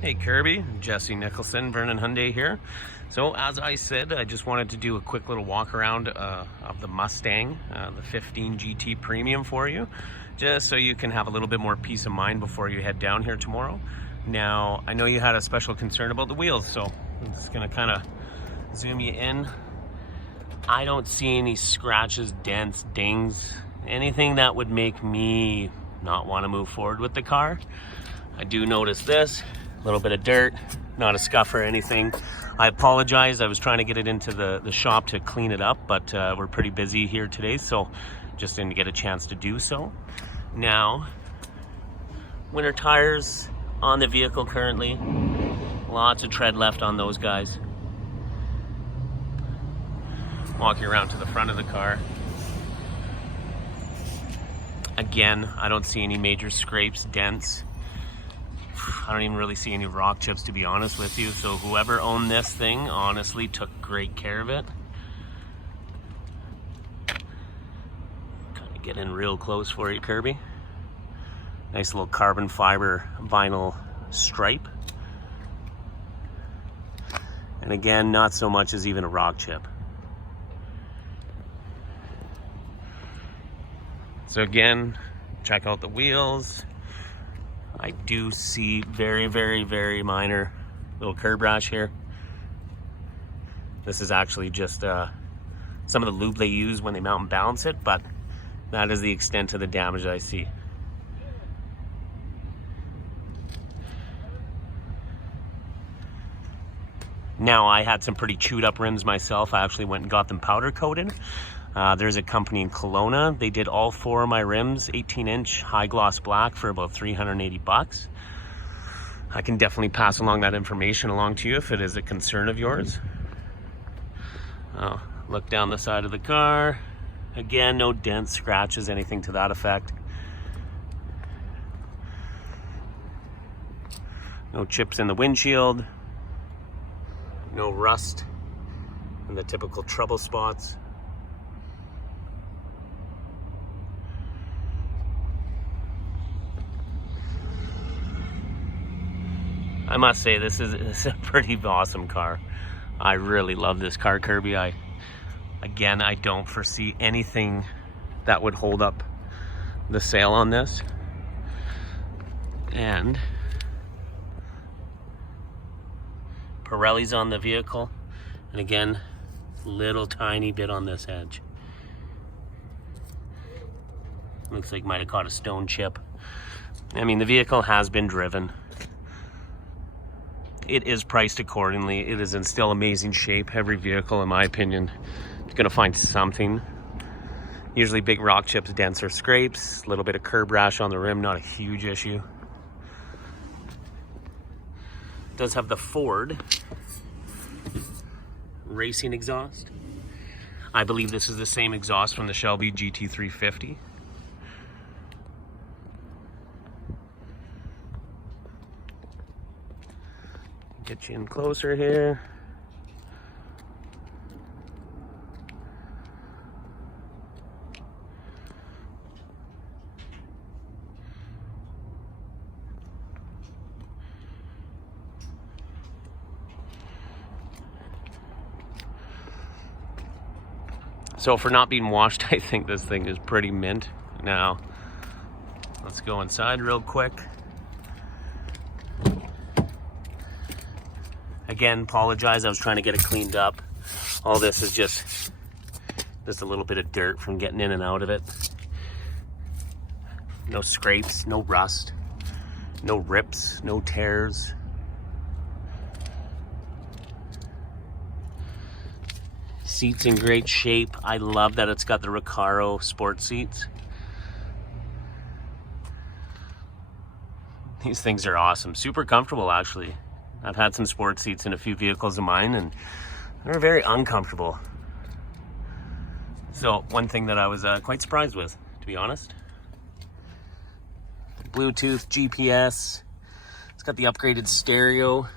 Hey Kirby, Jesse Nicholson Vernon Hyundai here. So as I said, I just wanted to do a quick little walk around of the Mustang, the 15 GT Premium for you, just so you can have a little bit more peace of mind before you head down here tomorrow. Now, I know you had a special concern about the wheels, so I'm just gonna kind of zoom you in. I don't see any scratches, dents, dings, anything that would make me not want to move forward with the car. I do notice this. A little bit of dirt, not a scuff or anything. I apologize, I was trying to get it into the shop to clean it up, but we're pretty busy here today, so just didn't get a chance to do so. Now, winter tires on the vehicle currently. Lots of tread left on those guys. Walking around to the front of the car. Again, I don't see any major scrapes, dents. I don't even really see any rock chips, to be honest with you. So whoever owned this thing honestly took great care of it. Kind of get in real close for you, Kirby. Nice little carbon fiber vinyl stripe. And again, not so much as even a rock chip. So again, check out the wheels. I do see very, very, very minor little curb rash here. This is actually just some of the lube they use when they mount and balance it, but that is the extent of the damage I see. Now, I had some pretty chewed up rims myself. I actually went and got them powder coated. There's a company in Kelowna. They did all four of my rims, 18-inch high gloss black for about 380 bucks. I can definitely pass along that information along to you if it is a concern of yours. Look down the side of the car. Again, no dents, scratches, anything to that effect. No chips in the windshield. No rust in the typical trouble spots. I must say, this is a pretty awesome car. I really love this car, Kirby. Again, I don't foresee anything that would hold up the sale on this. And Pirelli's on the vehicle. And again, little tiny bit on this edge. Looks like might have caught a stone chip. I mean, the vehicle has been driven. It is priced accordingly. It is in still amazing shape. Every vehicle, in my opinion, is going to find something. Usually big rock chips, dents, or scrapes. A little bit of curb rash on the rim, not a huge issue. It does have the Ford racing exhaust. I believe this is the same exhaust from the Shelby GT350. Get you in closer here. So for not being washed, I think this thing is pretty mint. Now, let's go inside real quick. Again, apologize, I was trying to get it cleaned up. All this is just a little bit of dirt from getting in and out of it. No scrapes, no rust, no rips, no tears. Seats in great shape. I love that it's got the Recaro sport seats. These things are awesome, super comfortable actually. I've had some sports seats in a few vehicles of mine and they're very uncomfortable. So one thing that I was quite surprised with, to be honest. Bluetooth, GPS. It's got the upgraded stereo.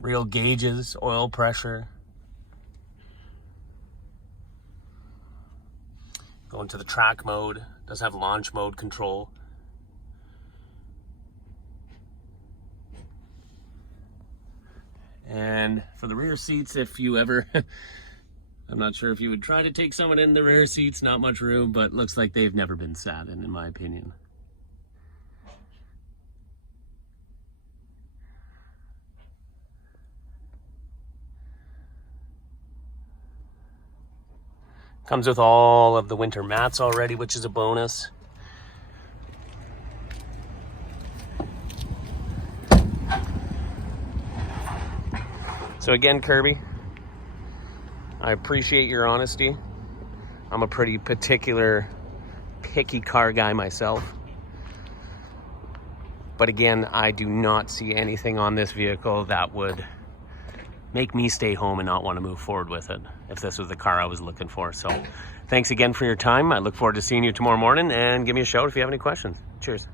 Real gauges, oil pressure. Go into the track mode. Does have launch mode control. And for the rear seats, if you ever, I'm not sure if you would try to take someone in the rear seats, not much room, but looks like they've never been sat in my opinion. Comes with all of the winter mats already, which is a bonus. So again, Kirby, I appreciate your honesty. I'm a pretty picky car guy myself. But again, I do not see anything on this vehicle that would make me stay home and not want to move forward with it if this was the car I was looking for. So thanks again for your time. I look forward to seeing you tomorrow morning, and give me a shout if you have any questions. Cheers.